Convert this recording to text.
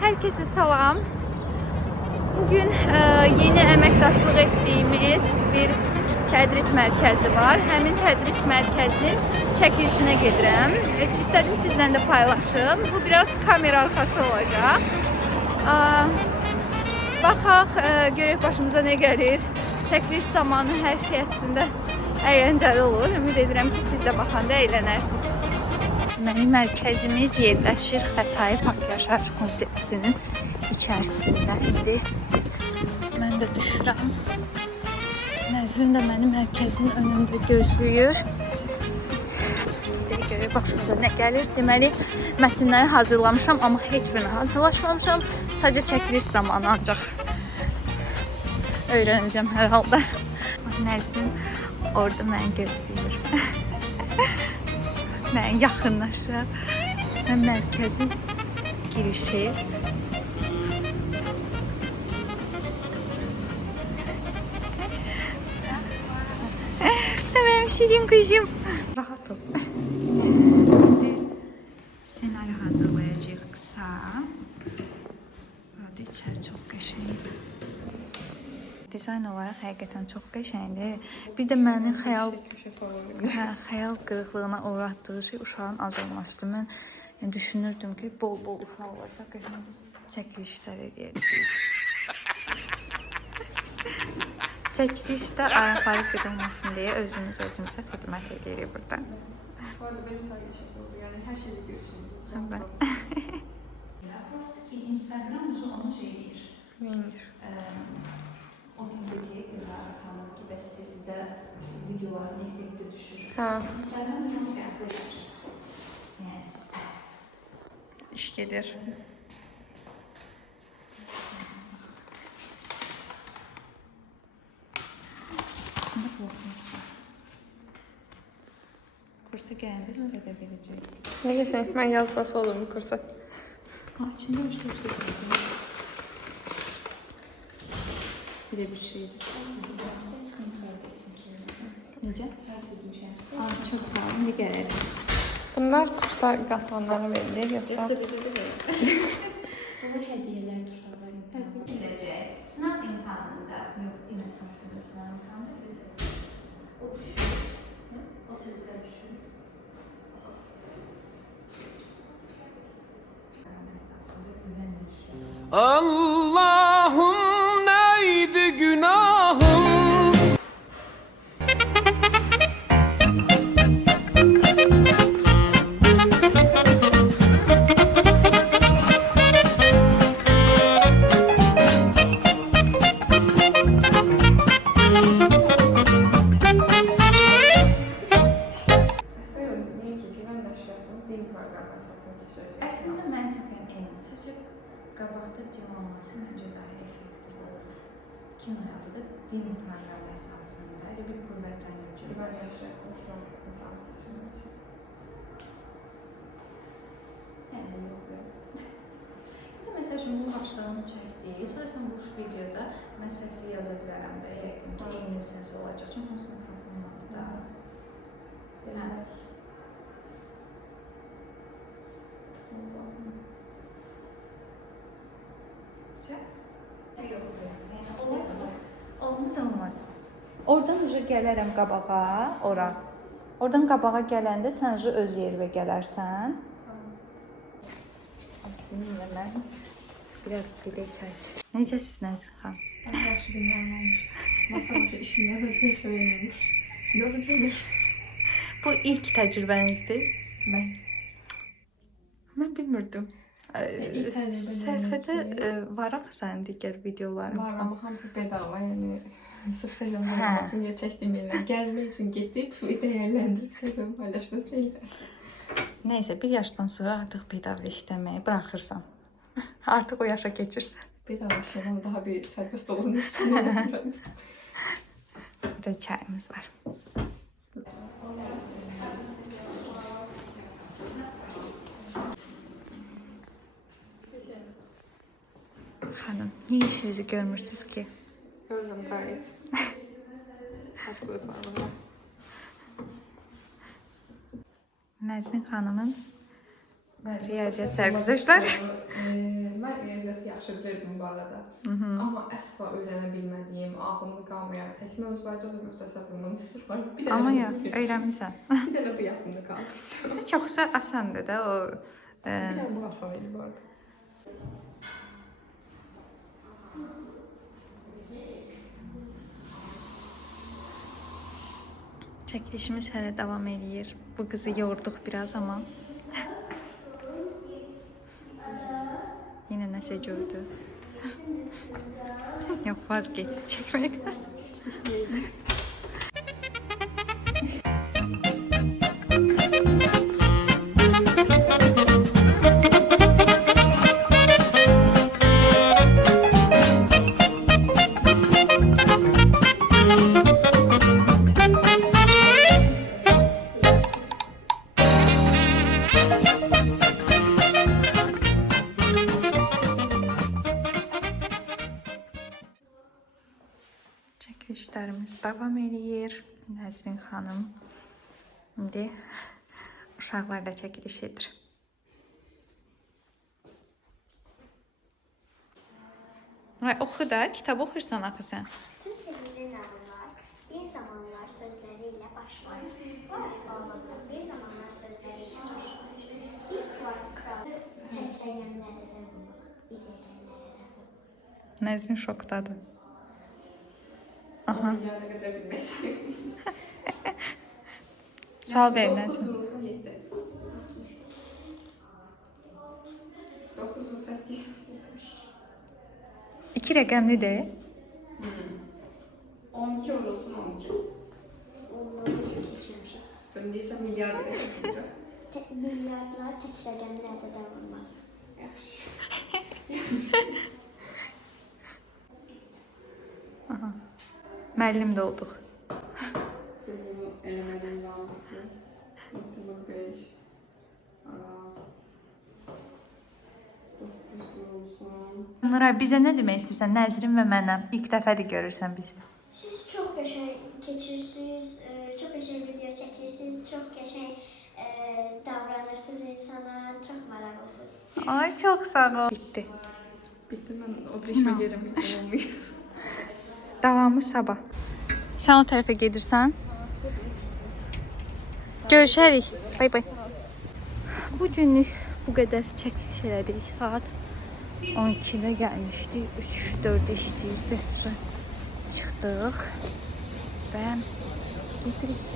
Herkese salam. Bugün yeni əməkdaşlıq etdiyimiz bir tədris mərkəzi var. Həmin tədris mərkəzinin çəkilişinə gedirəm. İstədim sizlə də paylaşım. Bu biraz kamera arxası olacaq. Baxaq, görək başımıza nə gəlir. Çəkiliş zamanı hər şey əslində əyləncəli olur. Ümid edirəm ki, siz də baxanda əylənərsiniz. Mənim mərkəzimiz yerləşir Xətai Park Yaşayış kompleksinin içərisində. İndi mən də düşürəm. Nəzrin də mənim mərkəzimin önündə gözləyir. Görək başımıza nə gəlir. Deməli, mətnləri hazırlamışam, amma heç birini hazırlaşmamışam. Sadəcə çəkiliş zamanı ancaq öyrənəcəm hər halda. Nəzrin orada məni gözləyir. Mən yaxınlaşıram. Mən mərkəzin girişi. Tamam, şirin kızım. Rahat ol. Şimdi senaryo hazırlayacağıq qısa. Burada içəri çox qəşəngdir. Dizayn olaraq həqiqətən çox qəşəngdir. Bir də məni xəyal qırıqlığına uğratdığı şey uşağın az olmasıdır. Mən düşünürdüm ki, bol-bol uşaq olacaq, qəşəng çəkilişlər edəcəyik. Çəkilişdə ayaqları qırılmasın deyə özümüzə xidmət edirik burada. Bu arada benim de aynı şey oldu. Yani her şeyi görüyorsunuz. Ben. Просто ki Instagram onu şey deyir. Neymiş? O gün dediği Gülhara Hanım ki, bəs sizdə videoların effekti düşür. Ha. Instagram onu qəbul edir. Yəni, çox az. İş gelir. İçində bloknot var. Kursa gələndə sizə də verəcək. Ne geçen? Ben yazması oldum bu kursa. İçində üç dörd söz var. Bir de bir şeydir. Necə? Çok sağ olun. Ne gəlir? Bunlar kursa katılanlara verilir yoksa? Yoksa bize de verir. Olur hediyeler uşaqlar imtahanı. Verəcək. Sınav imtahanında, yox, demə əsasında sınav imtahanında əsasında. O düşür. O sözlər düşür. Əsasında güvən düşür. Allah'ım neydi günahım? Niye ki? Ben de şey yaptım. Din programı esasını geçireceğim. Əslində məntiqən eyni. Sadəcə qabaqda din olması məncə daha effektiv olur. Kinoya da din proqramı əsasında elə bir qüvvətlənici Ben var. de şey yaptım. Son insan geçireceğim. Yəni də yoxdur. Bir də məsəl üçün bu başlığını çəkdik. Sonrasında bu videoda mən səsi yaza bilərəm də. Yəqin ki, eyni səs olacaq. Çünki onun mikrofonum var da. Hə. Olmaz. Oradan uca gələrəm qabağa, ora. Oradan qabağa gələndə sən uca öz yerimə gələrsən. Sizinlə mən biraz gedək çay içək. Necəsiz Nəzrin xanım? Ben yaxşı günlerim olmuştu. Masa başı işimde hızlı işe verilmiş. Yorucudur. Bu ilk təcrübənizdir. Ben. Mən bilmirdim. İlk təcrübələrim Səhifədə ki- var axı sənin digər videoların. Var ama hamısı bedava yani. Sırf sezon Ha. paylaşmak için çektiğim yerler. Gezmek için gidip değerlendirip sezon paylaştığım şeyler. Nəysə, bir yaşdan sonra artıq bedava işləməyi buraxırsan. Artıq o yaşa keçirsən. Bedava şeyden daha bir serbest olunmuşsun. Öğrendim. Bir də çayımız var. Xanım, niyə işinizi görmürsünüz ki? Görürüm gayet. Aşk uyuparım. Nəzrin xanımın riyaziyyat sərgüzəştləri. Ben yaxşı bilirdim bu arada. Amma əsla öyrənə bilmədiyim, ağlımda qalmayan tək mövzularda olur müxtəsər monster var. Bir dənə Amma bunu ya, bilirdim. öyrənmisən. Bir dənə bu yadımda qaldı. Çoxsu asandır da o. Bir dənə bu asan idi bu arada. Çəkilişimiz hələ davam edir. Bu qızı yorduq biraz amma. Yine nəsə gördü. Yox, vazgeç çəkməkdən. Çəkilişlərimiz davam edir. Nəzrin xanım indi uşaqlarla çəkiliş edir. Oxu da, kitab oxursan axı sən. Tüm sevimli nağıllar bir zamanlar sözleriyle başlar. Bu əhvalatda bir zamanlar sözleriyle başlar. Bir kral təkləyənlərdən bir yerlərdən. Nəzrin şokdadır. Aha. Dünyada qədər bilməsəydim. Sual ver 9 Nəzrin. vurulsun 7. 9 vurulsun 8. 2 rəqəmlidir. 12 vurulsun 12. Onları keçməmişik. Ben deyirsən milyar qədər. Milyardlar təkləyənlərdə də vurmaq. Yaxşı. Müəllim də olduq. Bunu eləmədim lazımdır. 5. 9 vurulsun. Nuray, bizə nə demək istəyirsən? Nəzrin və mənəm. İlk dəfədir görürsən bizi. Siz çox qəşəng keçirsiniz, çox qəşəng video çəkirsiniz, çox qəşəng davranırsınız insana, çox maraqlısınız. Ay, çox sağ ol. Bitdi. Bitti, mən o birişmə yerim olmuyor. Davamı sabah. Sən o tərəfə gedirsən. Görüşərik. Bay bay. Bu günlük bu qədər çəkiliş elədik. Saat 12-də gəlmişdik. 3-4 işləyirdi. Çıxdıq və gedirik.